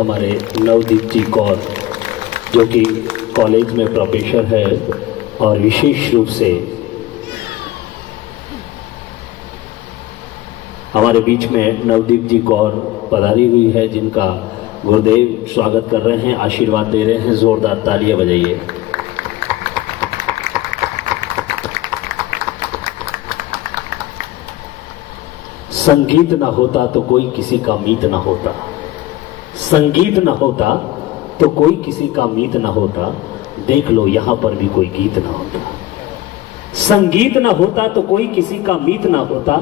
हमारे नवदीप जी कौर, जो कि कॉलेज में प्रोफेसर है और विशेष रूप से हमारे बीच में नवदीप जी कौर पधारी हुई है, जिनका गुरुदेव स्वागत कर रहे हैं, आशीर्वाद दे रहे हैं। जोरदार तालियां बजाइए। संगीत ना होता तो कोई किसी का मीत ना होता, संगीत ना होता तो कोई किसी का मीत ना होता, देख लो यहां पर भी कोई गीत ना होता। संगीत ना होता तो कोई किसी का मीत ना होता,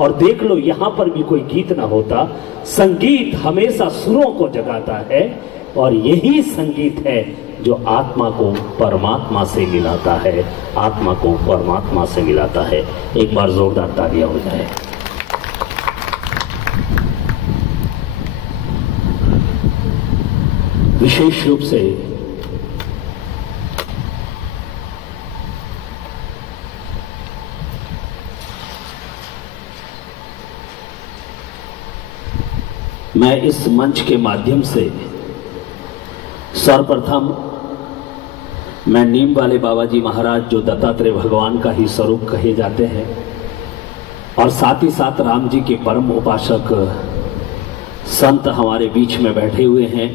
और देख लो यहां पर भी कोई गीत ना होता। संगीत हमेशा सुरों को जगाता है, और यही संगीत है जो आत्मा को परमात्मा से मिलाता है, आत्मा को परमात्मा से मिलाता है। एक बार जोरदार तालियां हो जाए। विशेष रूप से मैं इस मंच के माध्यम से सर्वप्रथम मैं नीम वाले बाबा जी महाराज, जो दत्तात्रेय भगवान का ही स्वरूप कहे जाते हैं, और साथ ही साथ राम जी के परम उपासक संत हमारे बीच में बैठे हुए हैं,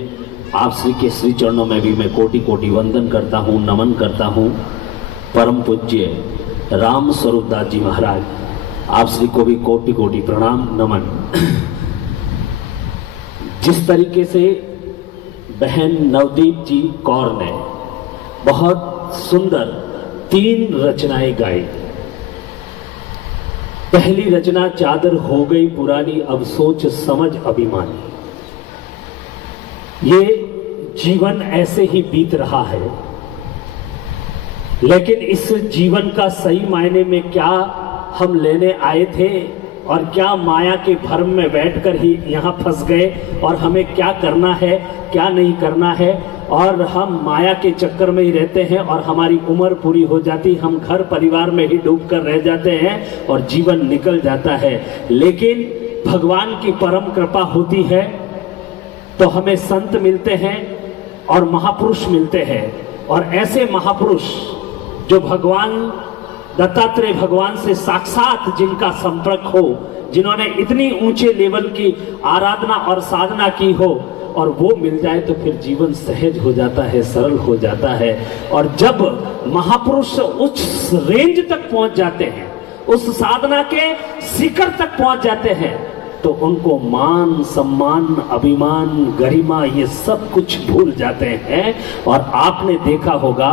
आप श्री के श्री चरणों में भी मैं कोटि कोटि वंदन करता हूँ, नमन करता हूँ। परम पूज्य राम स्वरूप दास जी महाराज, आप श्री को भी कोटि कोटि प्रणाम नमन। जिस तरीके से बहन नवदीप जी कौर ने बहुत सुंदर 3 रचनाएं गाई। पहली रचना चादर हो गई पुरानी, अब सोच समझ अभिमानी। ये जीवन ऐसे ही बीत रहा है, लेकिन इस जीवन का सही मायने में क्या हम लेने आए थे और क्या माया के भ्रम में बैठकर ही यहाँ फंस गए, और हमें क्या करना है क्या नहीं करना है, और हम माया के चक्कर में ही रहते हैं और हमारी उम्र पूरी हो जाती, हम घर परिवार में ही डूबकर रह जाते हैं और जीवन निकल जाता है। लेकिन भगवान की परम कृपा होती है तो हमें संत मिलते हैं और महापुरुष मिलते हैं, और ऐसे महापुरुष जो भगवान दत्तात्रेय भगवान से साक्षात जिनका संपर्क हो, जिन्होंने इतनी ऊंचे लेवल की आराधना और साधना की हो, और वो मिल जाए तो फिर जीवन सहज हो जाता है, सरल हो जाता है। और जब महापुरुष उच्च रेंज तक पहुंच जाते हैं, उस साधना के शिखर तक पहुंच जाते हैं, तो उनको मान सम्मान अभिमान गरिमा ये सब कुछ भूल जाते हैं। और आपने देखा होगा,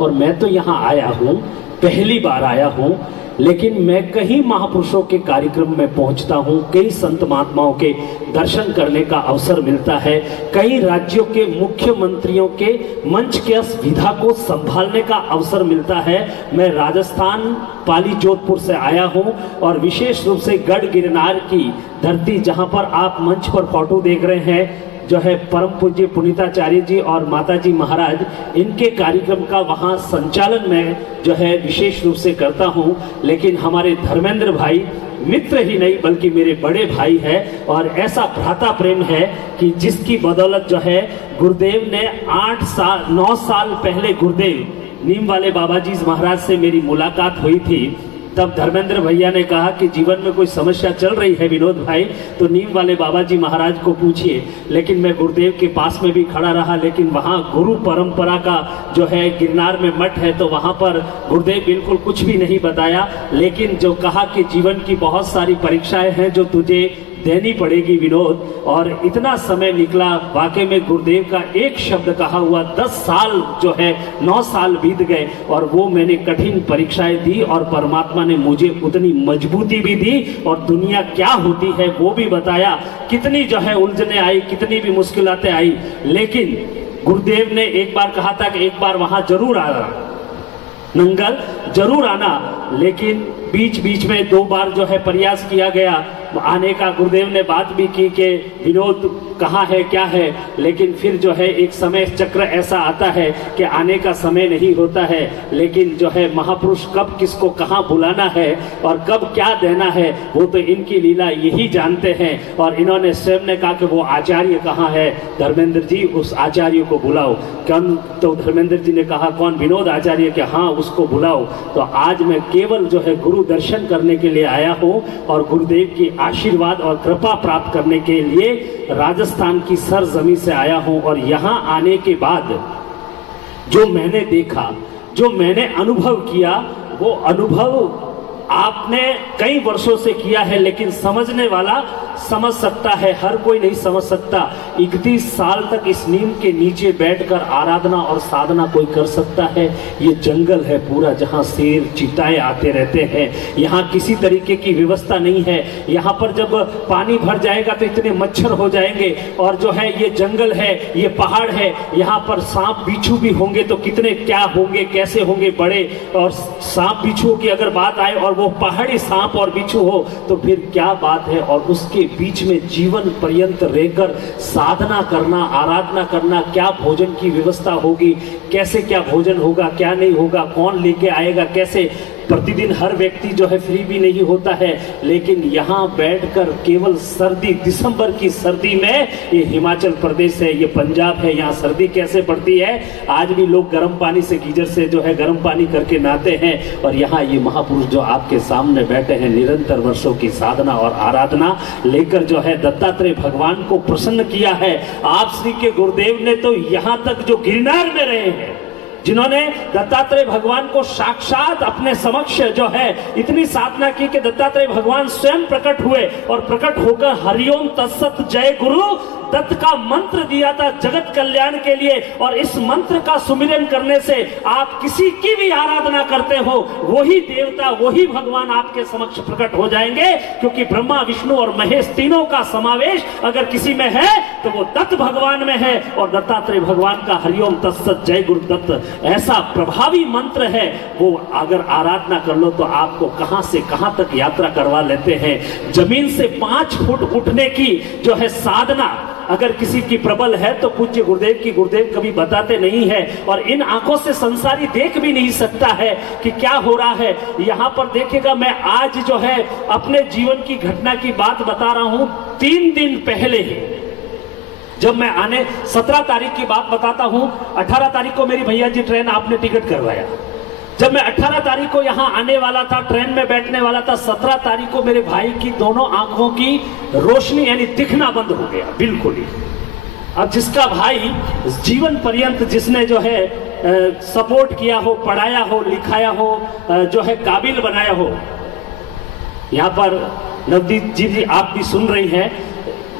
और मैं तो यहाँ आया हूँ, पहली बार आया हूँ, लेकिन मैं कई महापुरुषों के कार्यक्रम में पहुंचता हूं, कई संत महात्माओं के दर्शन करने का अवसर मिलता है, कई राज्यों के मुख्यमंत्रियों के मंच के विधा को संभालने का अवसर मिलता है। मैं राजस्थान पाली जोधपुर से आया हूं, और विशेष रूप से गढ़ गिरनार की धरती, जहां पर आप मंच पर फोटो देख रहे हैं, जो है परम पूज्य पुनीताचार्य जी और माता जी महाराज, इनके कार्यक्रम का वहां संचालन में जो है विशेष रूप से करता हूं। लेकिन हमारे धर्मेंद्र भाई मित्र ही नहीं बल्कि मेरे बड़े भाई है, और ऐसा भ्राता प्रेम है कि जिसकी बदौलत जो है गुरुदेव ने 9 साल पहले गुरुदेव नीम वाले बाबा जी महाराज से मेरी मुलाकात हुई थी। तब धर्मेंद्र भैया ने कहा कि जीवन में कोई समस्या चल रही है विनोद भाई, तो नीम वाले बाबा जी महाराज को पूछिए। लेकिन मैं गुरुदेव के पास में भी खड़ा रहा, लेकिन वहाँ गुरु परंपरा का जो है गिरनार में मठ है, तो वहाँ पर गुरुदेव बिल्कुल कुछ भी नहीं बताया, लेकिन जो कहा कि जीवन की बहुत सारी परीक्षाएं हैं जो तुझे देनी पड़ेगी विनोद। और इतना समय निकला, वाकई में गुरुदेव का एक शब्द कहा हुआ 10 साल जो है 9 साल बीत गए, और वो मैंने कठिन परीक्षाएं दी, और परमात्मा ने मुझे उतनी मजबूती भी दी, और दुनिया क्या होती है वो भी बताया। कितनी जो है उलझने आई, कितनी भी मुश्किलातें आई, लेकिन गुरुदेव ने एक बार कहा था कि एक बार वहां जरूर आना, नंगल जरूर आना। लेकिन बीच बीच में 2 बार जो है प्रयास किया गया, आने का गुरुदेव ने बात भी की कि विनोद कहाँ है क्या है, लेकिन फिर जो है एक समय चक्र ऐसा आता है कि आने का समय नहीं होता है, लेकिन जो है महापुरुष कब किसको कहाँ बुलाना है और कब क्या देना है वो तो इनकी लीला यही जानते हैं। और इन्होंने स्वयं ने कहा कि वो आचार्य कहाँ है, धर्मेंद्र जी उस आचार्य को बुलाओ। कौन? तो धर्मेंद्र जी ने कहा कौन? विनोद आचार्य के? हाँ उसको बुलाओ। तो आज मैं केवल जो है गुरु दर्शन करने के लिए आया हूँ और गुरुदेव की आशीर्वाद और कृपा प्राप्त करने के लिए राजस्थान की सरजमी से आया हूँ। और यहाँ आने के बाद जो मैंने देखा, जो मैंने अनुभव किया, वो अनुभव आपने कई वर्षों से किया है, लेकिन समझने वाला समझ सकता है, हर कोई नहीं समझ सकता। 31 साल तक इस नीम के नीचे बैठकर आराधना और साधना कोई कर सकता है? ये जंगल है पूरा, जहाँ शेर चीताएं आते रहते हैं। यहाँ किसी तरीके की व्यवस्था नहीं है। यहाँ पर जब पानी भर जाएगा तो इतने मच्छर हो जाएंगे। और जो है ये जंगल है, ये पहाड़ है, यहाँ पर सांप बिच्छू भी होंगे तो कितने क्या होंगे, कैसे होंगे बड़े। और सांप बिच्छू की अगर बात आए और वो पहाड़ी सांप और बिच्छू हो तो फिर क्या बात है। और उसके बीच में जीवन पर्यंत रहकर साधना करना, आराधना करना, क्या भोजन की व्यवस्था होगी, कैसे क्या भोजन होगा, क्या नहीं होगा, कौन लेके आएगा, कैसे। प्रतिदिन हर व्यक्ति जो है फ्री भी नहीं होता है, लेकिन यहाँ बैठकर केवल सर्दी, दिसंबर की सर्दी में, ये हिमाचल प्रदेश है, ये पंजाब है, यहाँ सर्दी कैसे पड़ती है। आज भी लोग गर्म पानी से, गीजर से जो है गर्म पानी करके नहाते हैं। और यहाँ ये महापुरुष जो आपके सामने बैठे हैं, निरंतर वर्षों की साधना और आराधना लेकर जो है दत्तात्रेय भगवान को प्रसन्न किया है। आप श्री के गुरुदेव ने तो यहाँ तक जो गिरनार में रहे हैं, जिन्होंने दत्तात्रेय भगवान को साक्षात अपने समक्ष जो है इतनी साधना की कि दत्तात्रेय भगवान स्वयं प्रकट हुए और प्रकट होकर हरिओम तत्सत जय गुरु दत्त का मंत्र दिया था जगत कल्याण के लिए। और इस मंत्र का सुमिरन करने से आप किसी की भी आराधना करते हो, वही देवता, वही भगवान आपके समक्ष प्रकट हो जाएंगे। क्योंकि ब्रह्मा, विष्णु और महेश तीनों का समावेश अगर किसी में है तो वो दत्त भगवान में है। और दत्तात्रेय भगवान का हरिओम तत्सत जय गुरु दत्त ऐसा प्रभावी मंत्र है, वो अगर आराधना कर लो तो आपको कहां से कहां तक यात्रा करवा लेते हैं। जमीन से 5 फुट उठने की जो है साधना अगर किसी की प्रबल है तो पूज्य गुरुदेव की गुरुदेव कभी बताते नहीं है। और इन आंखों से संसारी देख भी नहीं सकता है कि क्या हो रहा है। यहाँ पर देखिएगा, मैं आज जो है अपने जीवन की घटना की बात बता रहा हूं। 3 दिन पहले ही जब मैं आने 17 तारीख की बात बताता हूं, 18 तारीख को मेरी भैया जी ट्रेन आपने टिकट करवाया। जब मैं 18 तारीख को यहाँ आने वाला था, ट्रेन में बैठने वाला था, 17 तारीख को मेरे भाई की दोनों आंखों की रोशनी यानी दिखना बंद हो गया बिल्कुल ही। अब जिसका भाई जीवन पर्यंत जिसने जो है सपोर्ट किया हो, पढ़ाया हो, लिखाया हो, जो है काबिल बनाया हो, यहाँ पर नवदीप जी आप भी सुन रही हैं,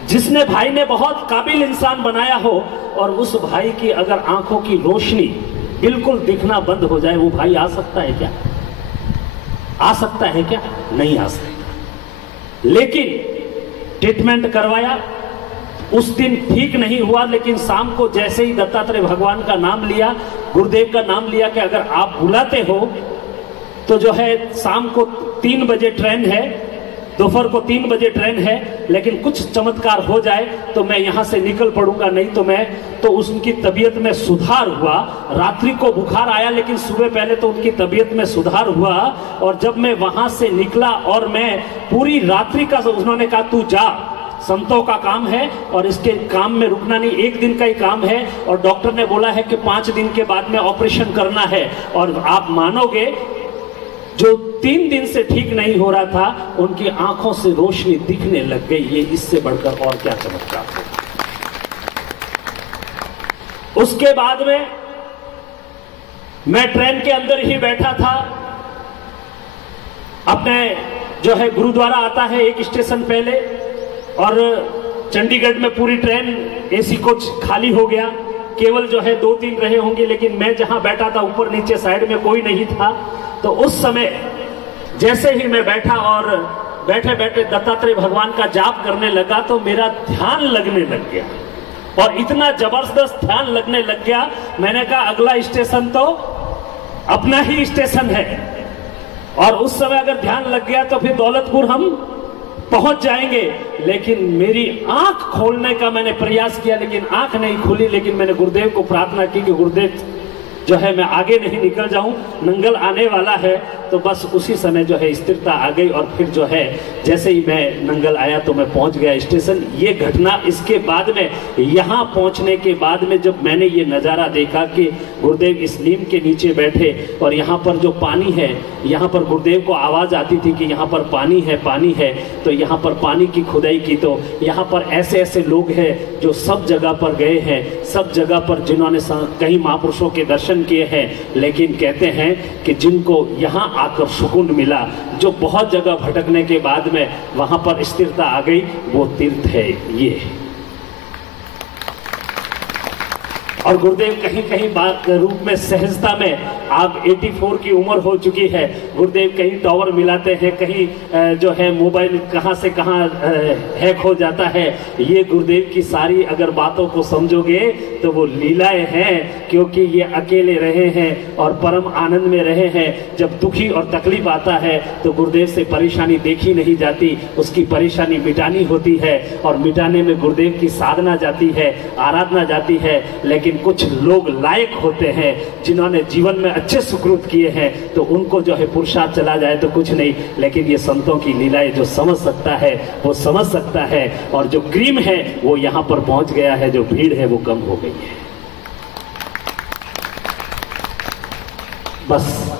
जिसने भाई ने बहुत काबिल इंसान बनाया हो और उस भाई की अगर आंखों की रोशनी बिल्कुल दिखना बंद हो जाए, वो भाई आ सकता है क्या? आ सकता है क्या? नहीं आ सकता। लेकिन ट्रीटमेंट करवाया, उस दिन ठीक नहीं हुआ, लेकिन शाम को जैसे ही दत्तात्रेय भगवान का नाम लिया, गुरुदेव का नाम लिया कि अगर आप बुलाते हो तो जो है शाम को 3 बजे ट्रेन है, दोपहर को 3 बजे ट्रेन है, लेकिन कुछ चमत्कार हो जाए तो मैं यहाँ से निकल पड़ूंगा, नहीं तो मैं तो उनकी तबीयत में सुधार हुआ। रात्रि को बुखार आया लेकिन सुबह पहले तो उनकी तबीयत में सुधार हुआ। और जब मैं वहां से निकला और मैं पूरी रात्रि का, उन्होंने कहा तू जा, संतों का काम है और इसके काम में रुकना नहीं, 1 दिन का ही काम है। और डॉक्टर ने बोला है कि 5 दिन के बाद में ऑपरेशन करना है। और आप मानोगे, जो 3 दिन से ठीक नहीं हो रहा था, उनकी आंखों से रोशनी दिखने लग गई। ये इससे बढ़कर और क्या चमत्कार हो। उसके बाद में मैं ट्रेन के अंदर ही बैठा था, अपने जो है गुरुद्वारा आता है 1 स्टेशन पहले, और चंडीगढ़ में पूरी ट्रेन एसी कोच खाली हो गया, केवल जो है 2-3 रहे होंगे, लेकिन मैं जहां बैठा था ऊपर नीचे साइड में कोई नहीं था। तो उस समय जैसे ही मैं बैठा और बैठे बैठे दत्तात्रेय भगवान का जाप करने लगा तो मेरा ध्यान लगने लग गया, और इतना जबरदस्त ध्यान लगने लग गया, मैंने कहा अगला स्टेशन तो अपना ही स्टेशन है। और उस समय अगर ध्यान लग गया तो फिर दौलतपुर हम पहुंच जाएंगे। लेकिन मेरी आंख खोलने का मैंने प्रयास किया, लेकिन आंख नहीं खुली। लेकिन मैंने गुरुदेव को प्रार्थना की कि गुरुदेव जो है मैं आगे नहीं निकल जाऊं, नंगल आने वाला है। तो बस उसी समय जो है स्थिरता आ गई और फिर जो है जैसे ही मैं नंगल आया तो मैं पहुंच गया स्टेशन। ये घटना इसके बाद में, यहाँ पहुंचने के बाद में जब मैंने ये नज़ारा देखा कि गुरुदेव इस नीम के नीचे बैठे और यहाँ पर जो पानी है, यहाँ पर गुरुदेव को आवाज़ आती थी कि यहाँ पर पानी है, पानी है। तो यहाँ पर पानी की खुदाई की तो यहाँ पर ऐसे ऐसे लोग हैं जो सब जगह पर गए हैं, सब जगह पर जिन्होंने कई महापुरुषों के दर्शन किए हैं। लेकिन कहते हैं कि जिनको यहाँ आकर सुकून मिला, जो बहुत जगह भटकने के बाद में वहां पर स्थिरता आ गई, वो तीर्थ है ये। और गुरुदेव कहीं कहीं बात रूप में सहजता में, आप 84 की उम्र हो चुकी है, गुरुदेव कहीं टॉवर मिलाते हैं, कहीं जो है मोबाइल कहां से कहां हैक हो जाता है। ये गुरुदेव की सारी अगर बातों को समझोगे तो वो लीलाएं हैं, क्योंकि ये अकेले रहे हैं और परम आनंद में रहे हैं। जब दुखी और तकलीफ आता है तो गुरुदेव से परेशानी देखी नहीं जाती, उसकी परेशानी मिटानी होती है और मिटाने में गुरुदेव की साधना जाती है, आराधना जाती है। लेकिन कुछ लोग लायक होते हैं जिन्होंने जीवन में अच्छे सुकृत किए हैं, तो उनको जो है पुरुषार्थ चला जाए तो कुछ नहीं। लेकिन ये संतों की लीलाएं जो समझ सकता है वो समझ सकता है, और जो क्रीम है वो यहाँ पर पहुंच गया है, जो भीड़ है वो कम हो गई है। बस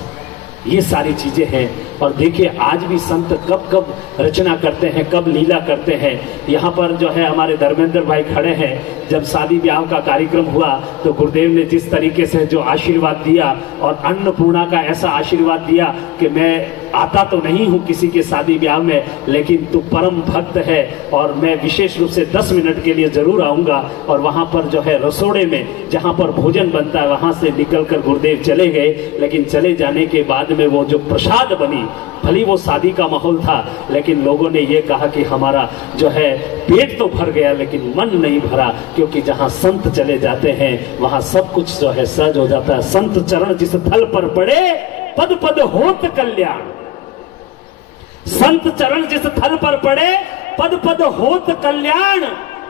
ये सारी चीजें हैं। और देखिए आज भी संत कब कब रचना करते हैं, कब लीला करते हैं। यहाँ पर जो है हमारे धर्मेंद्र भाई खड़े हैं, जब शादी ब्याह का कार्यक्रम हुआ तो गुरुदेव ने जिस तरीके से जो आशीर्वाद दिया, और अन्नपूर्णा का ऐसा आशीर्वाद दिया कि मैं आता तो नहीं हूँ किसी के शादी ब्याह में, लेकिन तू परम भक्त है और मैं विशेष रूप से 10 मिनट के लिए जरूर आऊँगा। और वहाँ पर जो है रसोड़े में जहाँ पर भोजन बनता है वहाँ से निकल कर गुरुदेव चले गए। लेकिन चले जाने के बाद में वो जो प्रसाद बनी, भली वो शादी का माहौल था, लेकिन लोगों ने ये कहा कि हमारा जो है पेट तो भर गया लेकिन मन नहीं भरा, क्योंकि जहाँ संत चले जाते हैं वहाँ सब कुछ जो है सहज हो जाता है। संत चरण जिस थल पर पड़े, पद पद होत कल्याण। संत चरण जिस थल पर पड़े, पद पद होत कल्याण।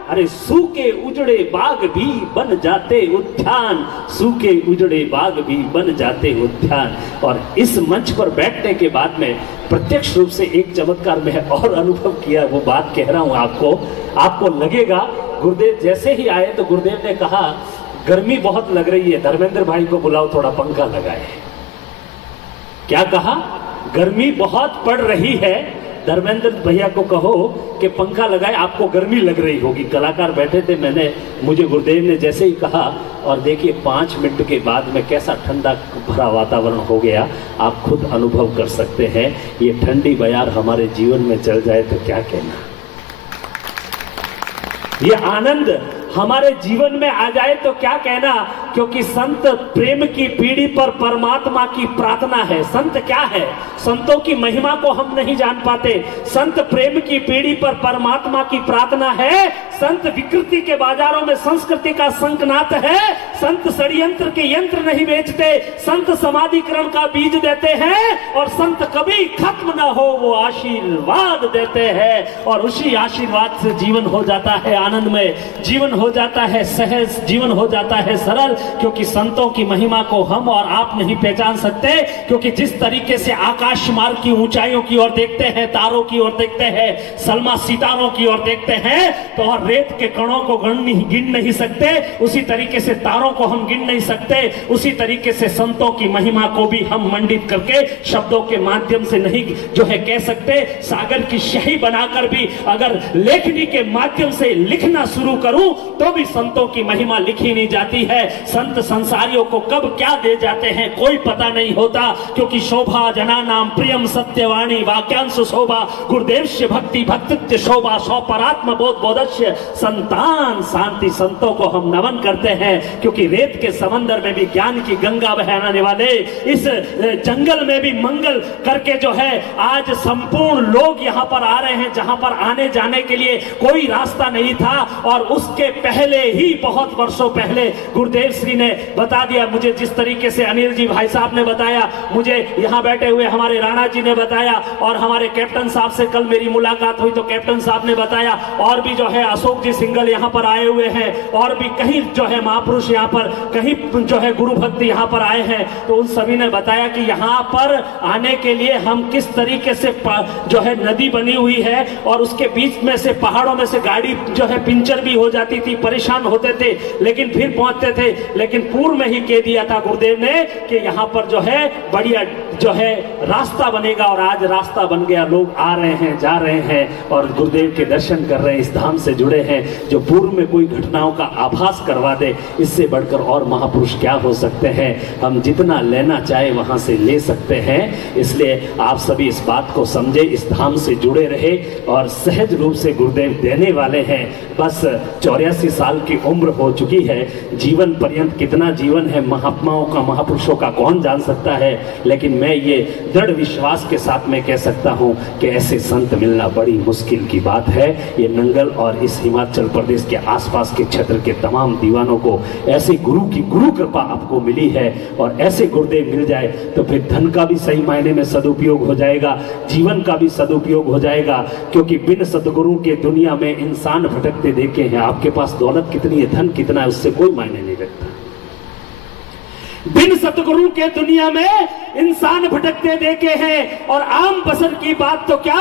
अरे सूखे उजड़े बाग भी बन जाते उद्यान, सूखे उजड़े बाग भी बन जाते उद्यान। और इस मंच पर बैठने के बाद में प्रत्यक्ष रूप से एक चमत्कार में और अनुभव किया, वो बात कह रहा हूं आपको, आपको लगेगा। गुरुदेव जैसे ही आए तो गुरुदेव ने कहा गर्मी बहुत लग रही है, धर्मेंद्र भाई को बुलाओ थोड़ा पंखा लगाए। क्या कहा? गर्मी बहुत पड़ रही है, धर्मेंद्र भैया को कहो कि पंखा लगाए, आपको गर्मी लग रही होगी। कलाकार बैठे थे, मुझे गुरुदेव ने जैसे ही कहा, और देखिए 5 मिनट के बाद में कैसा ठंडा भरा वातावरण हो गया, आप खुद अनुभव कर सकते हैं। ये ठंडी बयार हमारे जीवन में चल जाए तो क्या कहना, ये आनंद हमारे जीवन में आ जाए तो क्या कहना। क्योंकि संत प्रेम की पीढ़ी पर परमात्मा की प्रार्थना है। संत क्या है? संतों की महिमा को हम नहीं जान पाते। संत प्रेम की पीढ़ी पर परमात्मा की प्रार्थना है। संत विकृति के बाजारों में संस्कृति का संकनात है। संत षड्यंत्र के यंत्र नहीं बेचते, संत समाधिकरण का बीज देते हैं। और संत कभी खत्म ना हो वो आशीर्वाद देते हैं, और उसी आशीर्वाद से जीवन हो जाता है आनंदमय, जीवन हो जाता है सहज, जीवन हो जाता है सरल। क्योंकि संतों की महिमा को हम और आप नहीं पहचान सकते। क्योंकि जिस तरीके से आकाश मार्ग की ऊंचाइयों की ओर देखते हैं, तारों की ओर देखते हैं, सलमा सितारों की ओर देखते हैं, तो और रेत के कणों को गिन नहीं सकते, उसी तरीके से तारों को हम गिन नहीं सकते। उसी तरीके से संतों की महिमा को भी हम मंडित करके शब्दों के माध्यम से नहीं जो है कह सकते। सागर की शाही बनाकर भी अगर लेखनी के माध्यम से लिखना शुरू करूं तो भी संतों की महिमा लिखी नहीं जाती है। संत संसारियों को कब क्या दे जाते हैं कोई पता नहीं होता। क्योंकि शोभा जना नाम प्रियम सत्यवाणी वाक्यांश शोभा, गुरुदेव से भक्ति भक्तित्व शोभा, सौ परात्म बोध बोधस्य संतान शांति संतों को हम नमन करते हैं, क्योंकि रेत के समंदर में भी ज्ञान की गंगा बहाने वाले, इस जंगल में भी मंगल करके जो है आज संपूर्ण लोग यहाँ पर आ रहे हैं, जहां पर आने जाने के लिए कोई रास्ता नहीं था। और उसके पहले ही बहुत वर्षों पहले गुरुदेव श्री ने बता दिया मुझे, जिस तरीके से अनिल जी भाई साहब ने बताया, मुझे यहाँ बैठे हुए हमारे राणा जी ने बताया, और हमारे कैप्टन साहब से कल मेरी मुलाकात हुई तो कैप्टन साहब ने बताया, और भी जो है अशोक जी सिंगल यहाँ पर आए हुए हैं, और भी कहीं जो है महापुरुष यहाँ पर, कहीं जो है गुरु भक्त यहाँ पर आए हैं। तो उन सभी ने बताया कि यहाँ पर आने के लिए हम किस तरीके से जो है नदी बनी हुई है, और उसके बीच में से पहाड़ों में से गाड़ी जो है पिंचर भी हो जाती थी, परेशान होते थे, लेकिन फिर पहुंचते थे। लेकिन पूर्व में ही कह दिया था गुरुदेव ने कि यहाँ पर जो है बढ़िया जो है रास्ता बनेगा, और आज रास्ता बन गया। लोग आ रहे हैं, जा रहे हैं, और गुरुदेव के दर्शन कर रहे हैं, इस धाम से जुड़े हैं। जो पूर्व में कोई घटनाओं का आभास करवा दे, इससे बढ़कर और महापुरुष क्या हो सकते हैं। हम जितना लेना चाहे वहां से ले सकते हैं। इसलिए आप सभी इस बात को समझे, इस धाम से जुड़े रहे, और सहज रूप से गुरुदेव देने वाले हैं। बस 84 साल की उम्र हो चुकी है, जीवन पर्यंत कितना जीवन है महात्माओं का, महापुरुषों का कौन जान सकता है। लेकिन मैं ये दृढ़ विश्वास के साथ में कह सकता हूं कि ऐसे संत मिलना बड़ी मुश्किल की बात है। ये नंगल और इस हिमाचल प्रदेश के आसपास के क्षेत्र के तमाम दीवानों को ऐसे गुरु की गुरु कृपा आपको मिली है, और ऐसे गुरुदेव मिल जाए तो फिर धन का भी सही मायने में सदुपयोग हो जाएगा, जीवन का भी सदुपयोग हो जाएगा। क्योंकि बिन सदगुरु के दुनिया में इंसान भटकते देखे हैं। आपके पास दौलत कितनी है, धन कितना है, उससे कोई मायने नहीं रखता। बिन सतगुरु के दुनिया में इंसान भटकते देखे हैं, और आम बसर की बात तो क्या,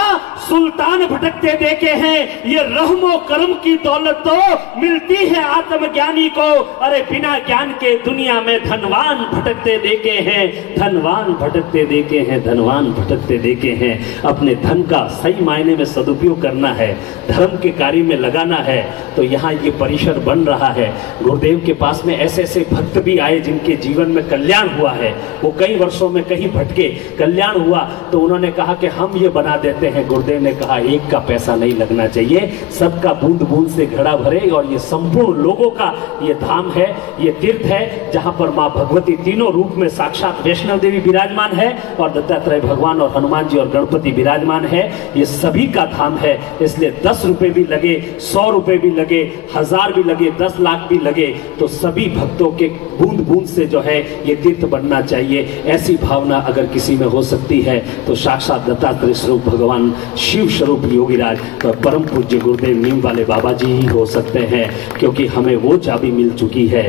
सुल्तान भटकते देखे हैं। ये रहमो करम की दौलत तो मिलती है आत्मज्ञानी को। अरे बिना ज्ञान के दुनिया में धनवान भटकते देखे हैं, धनवान भटकते देखे हैं, धनवान भटकते देखे हैं। अपने धन का सही मायने में सदुपयोग करना है, धर्म के कार्य में लगाना है। तो यहाँ ये परिसर बन रहा है। गुरुदेव के पास में ऐसे ऐसे भक्त भी आए जिनके जीवन में कल्याण हुआ है। वो कई वर्षों में कहीं भटके, कल्याण हुआ तो उन्होंने कहा कि हम ये बना देते हैं। गुरुदेव ने कहा एक का पैसा नहीं लगना चाहिए, सबका बूंद बूंद से घड़ा भरे। और ये संपूर्ण लोगों का ये धाम है, ये तीर्थ है, जहां पर मां भगवती तीनों रूप में साक्षात वैष्णव देवी विराजमान है, और दत्तात्रेय भगवान और हनुमान जी और गणपति विराजमान है। ये सभी का धाम है। इसलिए 10 रुपए भी लगे, 100 रुपए भी लगे, 1000 भी लगे, 10 लाख भी लगे, तो सभी भक्तों के बूंद बूंद से जो है ये तीर्थ बनना चाहिए। ऐसी भावना अगर किसी में हो सकती है तो साक्षात दत्तात्रेय स्वरूप भगवान शिव स्वरूप योगीराज तो परम पूज्य गुरुदेव नीम वाले बाबा जी ही हो सकते हैं। क्योंकि हमें वो चाबी मिल चुकी है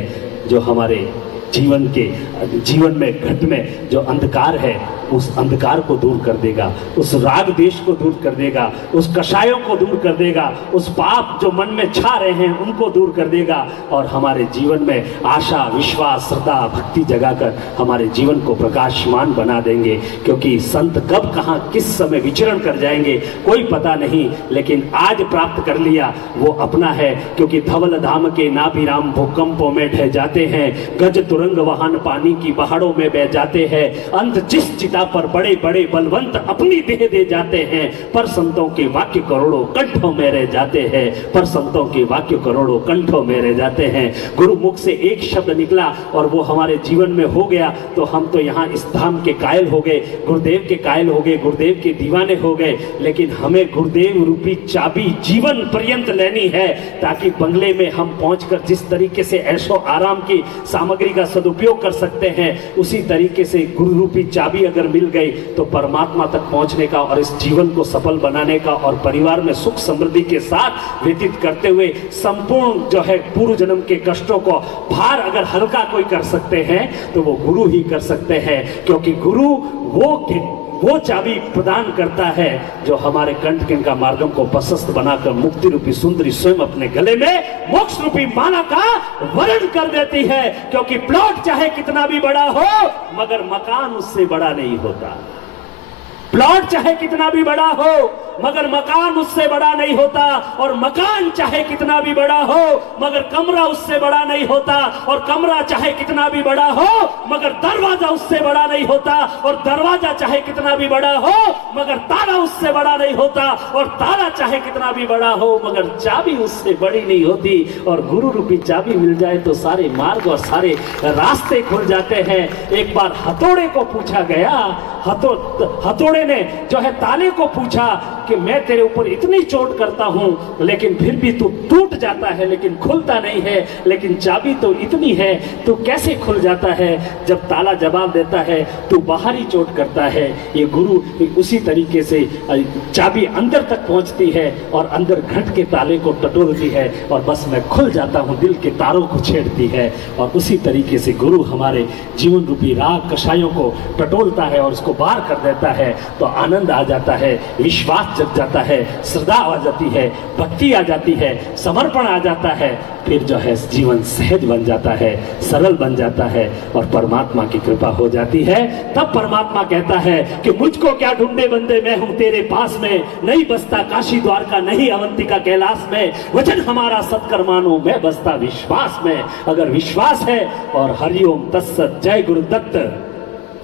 जो हमारे जीवन में घट में जो अंधकार है उस अंधकार को दूर कर देगा, उस राग देश को दूर कर देगा, उस कषायों को दूर कर देगा, उस पाप जो मन में छा रहे हैं उनको दूर कर देगा, और हमारे जीवन में आशा, विश्वास, श्रद्धा, भक्ति जगाकर हमारे जीवन को प्रकाशमान बना देंगे। क्योंकि संत कब कहाँ किस समय विचरण कर जाएंगे कोई पता नहीं, लेकिन आज प्राप्त कर लिया वो अपना है। क्योंकि धवल धाम के नाभिराम भूकंपों में ढह जाते हैं, गज तुरंग वाहन पानी की पहाड़ों में बह जाते हैं, अंत जिस चिता पर बड़े बड़े बलवंत अपनी देह दे जाते हैं, पर संतों के वाक्य करोड़ों कंठों में रह जाते हैं, पर संतों के वाक्य करोड़ों कंठों में रह जाते हैं। गुरु मुख से एक शब्द निकला और वो हमारे जीवन में हो गया तो हम तो यहाँ इस धाम के कायल हो गए, गुरुदेव के कायल हो गए, गुरुदेव के दीवाने हो गए। लेकिन हमें गुरुदेव रूपी चाबी जीवन पर्यंत लेनी है, ताकि बंगले में हम पहुंचकर जिस तरीके से ऐशो आराम की सामग्री का सदुपयोग कर सकते हैं, उसी तरीके से गुरु रूपी चाबी अगर मिल गई तो परमात्मा तक पहुंचने का और इस जीवन को सफल बनाने का और परिवार में सुख समृद्धि के साथ व्यतीत करते हुए संपूर्ण जो है पूर्व जन्म के कष्टों को भार अगर हल्का कोई कर सकते हैं तो वो गुरु ही कर सकते हैं। क्योंकि गुरु वो चाबी प्रदान करता है जो हमारे कंठ का मार्गम को प्रशस्त बनाकर मुक्ति रूपी सुंदरी स्वयं अपने गले में मोक्ष रूपी माला का वर्ण कर देती है। क्योंकि प्लॉट चाहे कितना भी बड़ा हो मगर मकान उससे बड़ा नहीं होता। प्लॉट चाहे कितना भी बड़ा हो मगर मकान उससे बड़ा नहीं होता, और मकान चाहे कितना भी बड़ा हो मगर कमरा उससे बड़ा नहीं होता, और कमरा चाहे कितना भी बड़ा हो मगर दरवाजा उससे बड़ा नहीं होता, और दरवाजा चाहे कितना भी बड़ा हो मगर ताला उससे बड़ा नहीं होता, और ताला चाहे कितना भी बड़ा हो मगर चाबी उससे बड़ी नहीं होती। और गुरु रूपी चाबी मिल जाए तो सारे मार्ग और सारे रास्ते खुल जाते हैं। एक बार हथौड़े को पूछा गया, हथौड़े ने जो है ताले को पूछा कि मैं तेरे ऊपर इतनी चोट करता हूं लेकिन फिर भी तू टूट जाता है लेकिन खुलता नहीं है, लेकिन चाबी तो इतनी है, तू कैसे खुल जाता है? जब ताला जवाब देता है तू बाहरी चोट करता है। ये गुरु उसी तरीके से चाबी अंदर तक पहुंचती है और अंदर घट के ताले को टटोलती है और बस मैं खुल जाता हूं, दिल के तारों को छेड़ती है। और उसी तरीके से गुरु हमारे जीवन रूपी राग कषायों को टटोलता है और उसको बाहर कर देता है, तो आनंद आ जाता है, विश्वास जग जाता है, श्रद्धा आ जाती है, भक्ति आ जाती है, समर्पण आ जाता है। फिर जो है जीवन सहज बन जाता है, सरल बन जाता है और परमात्मा की कृपा हो जाती है। तब परमात्मा कहता है कि मुझको क्या ढूंढे बंदे, मैं हूं तेरे पास में, नहीं बसता काशी द्वारका, नहीं अवंतिका कैलाश में, वचन हमारा सत्कर्मानो, मैं बसता विश्वास में। अगर विश्वास है और हरिओम तत्सत जय गुरुदत्त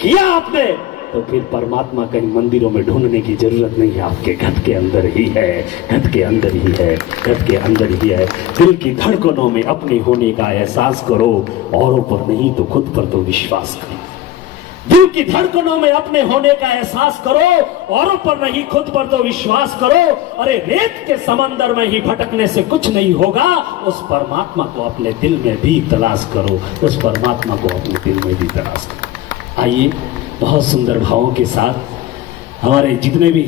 किया आपने, तो फिर परमात्मा कहीं मंदिरों में ढूंढने की जरूरत नहीं है, आपके घट के अंदर ही है, घट के अंदर ही है, घट के अंदर ही है। दिल की धड़कनों में अपने होने का एहसास करो, औरों पर नहीं तो खुद पर तो विश्वास करो। दिल की धड़कनों में अपने होने का एहसास करो, औरों पर नहीं खुद पर तो विश्वास करो। अरे रेत के समंदर में ही भटकने से कुछ नहीं होगा, उस परमात्मा को अपने दिल में भी तलाश करो, उस परमात्मा को अपने दिल में भी तलाश करो। आइए बहुत सुंदर भावों के साथ हमारे जितने भी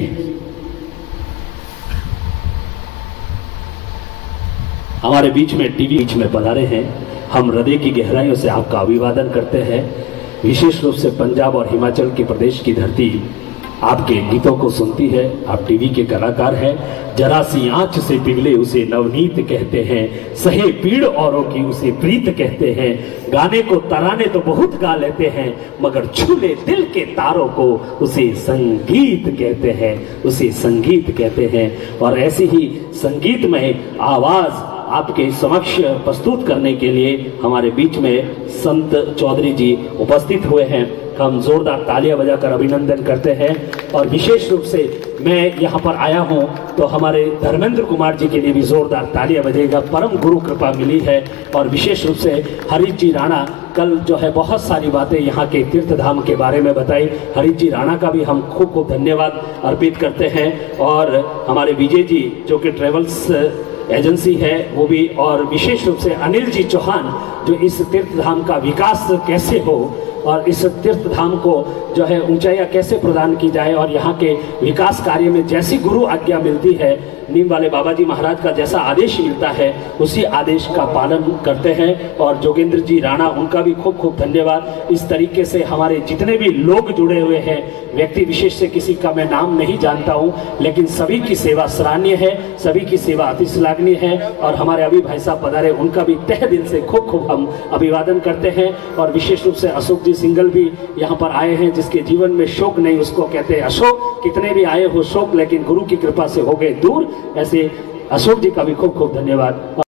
हमारे बीच में टीवी बीच में पधारे हैं, हम हृदय की गहराइयों से आपका अभिवादन करते हैं। विशेष रूप से पंजाब और हिमाचल के प्रदेश की धरती आपके गीतों को सुनती है। आप टीवी के कलाकार हैं। जरा सी आंच से पिघले उसे नवनीत कहते हैं, सहे पीड़ औरों की उसे प्रीत कहते हैं। गाने को तराने तो बहुत गा लेते हैं, मगर छूले दिल के तारों को उसे संगीत कहते हैं, उसे संगीत कहते हैं। और ऐसी ही संगीतमय आवाज आपके समक्ष प्रस्तुत करने के लिए हमारे बीच में संत चौधरी जी उपस्थित हुए हैं। हम जोरदार तालियां बजाकर अभिनंदन करते हैं। और विशेष रूप से मैं यहाँ पर आया हूँ तो हमारे धर्मेंद्र कुमार जी के लिए भी जोरदार तालियां बजेगा। परम गुरु कृपा मिली है। और विशेष रूप से हरीश जी राणा कल जो है बहुत सारी बातें यहाँ के तीर्थ धाम के बारे में बताई। हरीश जी राणा का भी हम खूब खूब धन्यवाद अर्पित करते हैं। और हमारे विजय जी जो कि ट्रेवल्स एजेंसी है वो भी, और विशेष रूप से अनिल जी चौहान जो इस तीर्थ धाम का विकास कैसे हो और इस तीर्थ धाम को जो है ऊंचाइयां कैसे प्रदान की जाए और यहाँ के विकास कार्य में जैसी गुरु आज्ञा मिलती है, नीम वाले बाबा जी महाराज का जैसा आदेश मिलता है उसी आदेश का पालन करते हैं। और जोगेंद्र जी राणा उनका भी खूब खूब धन्यवाद। इस तरीके से हमारे जितने भी लोग जुड़े हुए हैं, व्यक्ति विशेष से किसी का मैं नाम नहीं जानता हूं, लेकिन सभी की सेवा सराहनीय है, सभी की सेवा अति श्लाघनीय है। और हमारे अभी भाई साहब पधारे, उनका भी तहे दिल से खूब खूब हम अभिवादन करते हैं। और विशेष रूप से अशोक जी सिंगल भी यहाँ पर आए हैं, जिसके जीवन में शोक नहीं उसको कहते हैं अशोक। कितने भी आए हो शोक, लेकिन गुरु की कृपा से हो गए दूर। ऐसे अशोक जी का भी खूब खूब धन्यवाद।